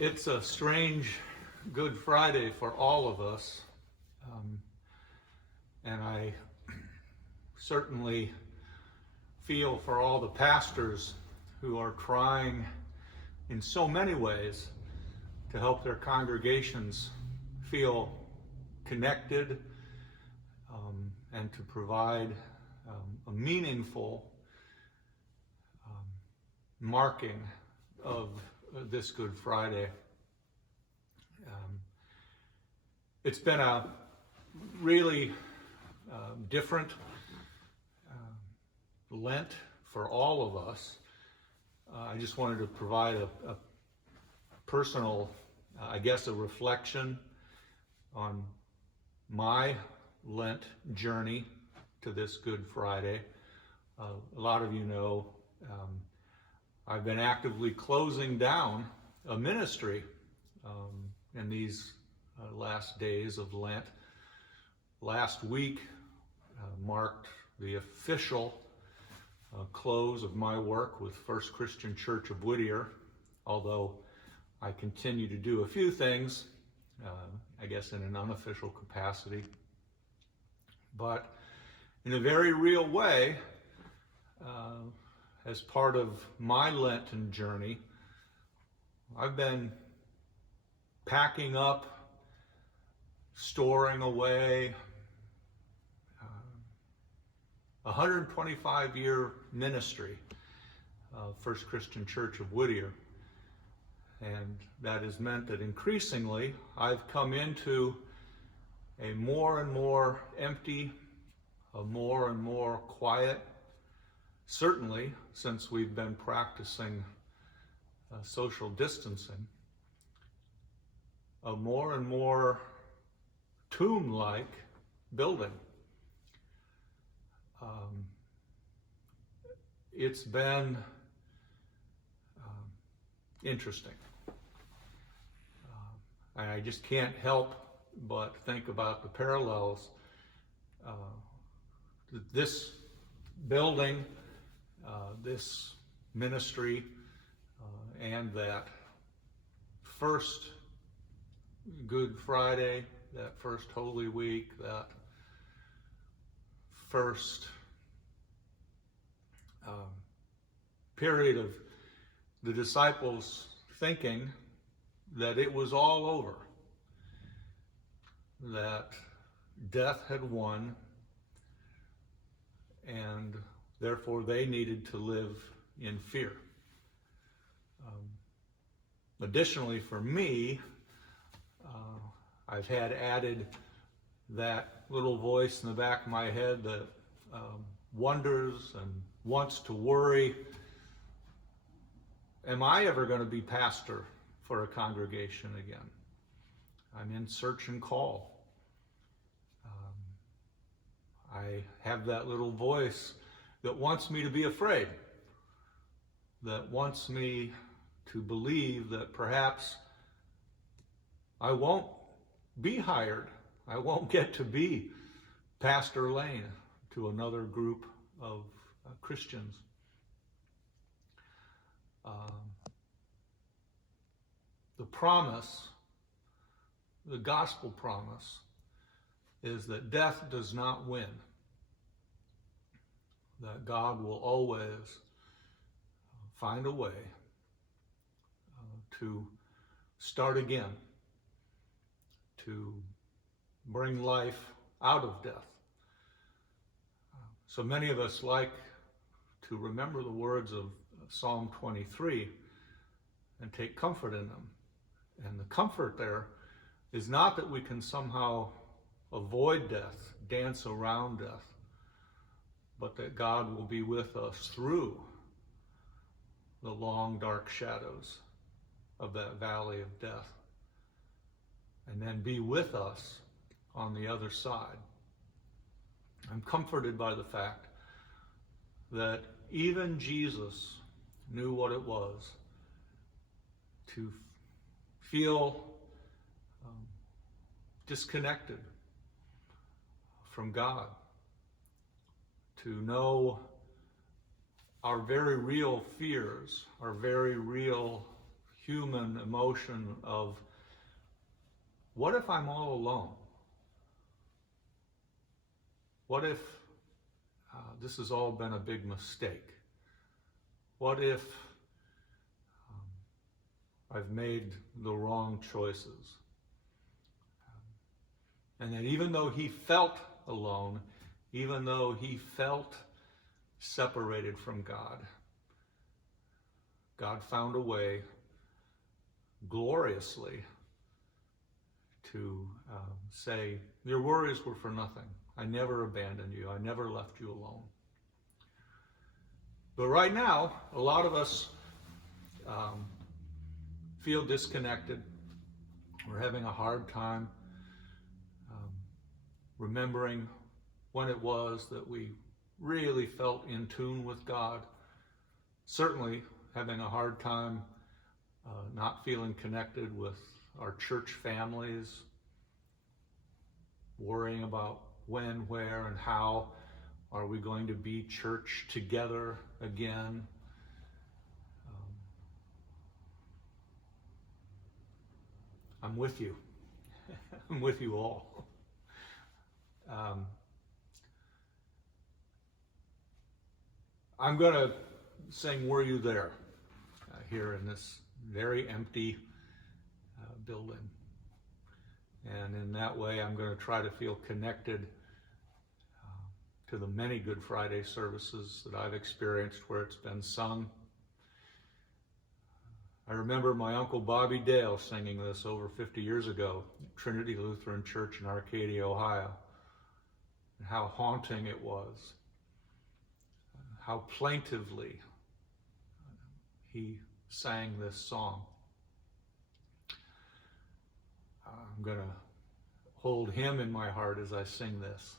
It's a strange Good Friday for all of us, and I certainly feel for all the pastors who are trying in so many ways to help their congregations feel connected and to provide a meaningful marking of this Good Friday. It's been a really different Lent for all of us. I just wanted to provide a personal, a reflection on my Lent journey to this Good Friday. A lot of you know I've been actively closing down a ministry in these last days of Lent. Last week marked the official close of my work with First Christian Church of Whittier, although I continue to do a few things, in an unofficial capacity. But in a very real way, as part of my Lenten journey, I've been packing up, storing away 125-year ministry of First Christian Church of Whittier. And that has meant that increasingly I've come into a more and more empty, a more and more quiet, certainly since we've been practicing social distancing, a more and more tomb-like building. It's been interesting. I just can't help but think about the parallels. This building, this ministry, and that first Good Friday, that first Holy Week, that first period of the disciples thinking that it was all over, that death had won, and therefore they needed to live in fear. Additionally, for me, I've had added that little voice in the back of my head that wonders and wants to worry, am I ever going to be pastor for a congregation again? I'm in search and call. I have that little voice that wants me to be afraid, that wants me to believe that perhaps I won't be hired. I won't get to be Pastor Lane to another group of Christians. The promise, the gospel promise, is that death does not win, that God will always find a way to start again, to bring life out of death. So many of us like to remember the words of Psalm 23 and take comfort in them. And the comfort there is not that we can somehow avoid death, dance around death, but that God will be with us through the long, dark shadows of that valley of death, and then be with us on the other side. I'm comforted by the fact that even Jesus knew what it was to feel disconnected from God, to know our very real fears, our very real human emotion of, what if I'm all alone? What if this has all been a big mistake? What if I've made the wrong choices? And that even though he felt alone, even though he felt separated from God, God found a way gloriously to say, your worries were for nothing. I never abandoned you. I never left you alone. But right now, a lot of us feel disconnected. We're having a hard time remembering when it was that we really felt in tune with God. Certainly having a hard time not feeling connected with our church families, worrying about when, where, and how are we going to be church together again. I'm with you. I'm with you all. I'm going to sing Were You There here in this very empty building. And in that way, I'm going to try to feel connected to the many Good Friday services that I've experienced where it's been sung. I remember my Uncle Bobby Dale singing this over 50 years ago at Trinity Lutheran Church in Arcadia, Ohio, and how haunting it was, how plaintively he sang this song. I'm going to hold him in my heart as I sing this.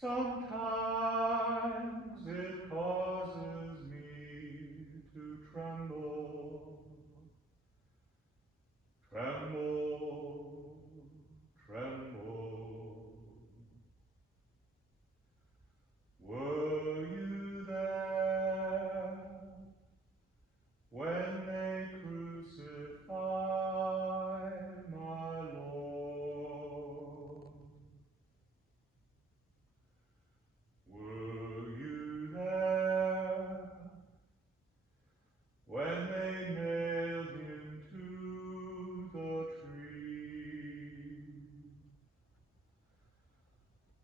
Sometimes it causes me to tremble, tremble, tremble. Were you there when they crucified my Lord? Were you there when they nailed him to the tree?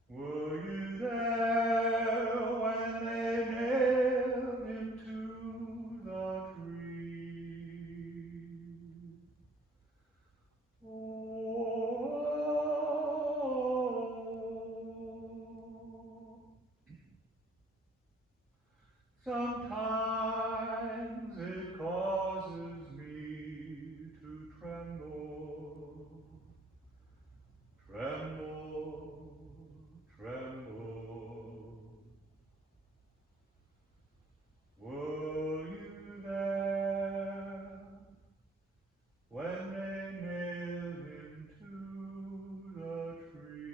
Were you there when they nailed him to the tree? Oh, sometimes it causes me to tremble, tremble, tremble. Were you there when they nailed him to the tree?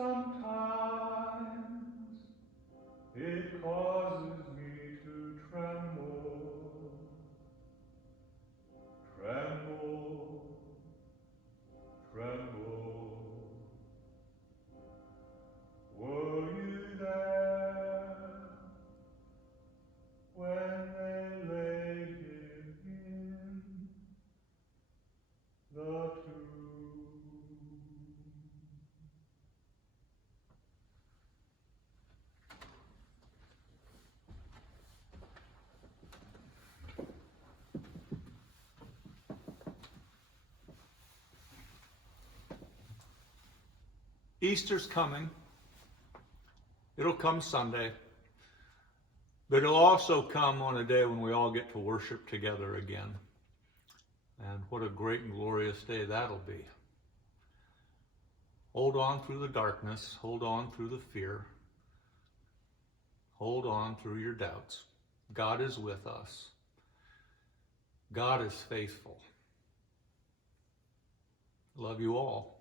sometimes it causes me to tremble, tremble, tremble. Were you there when they laid him in the tomb? Easter's coming. It'll come Sunday. But it'll also come on a day when we all get to worship together again. And what a great and glorious day that'll be. Hold on through the darkness. Hold on through the fear. Hold on through your doubts. God is with us. God is faithful. Love you all.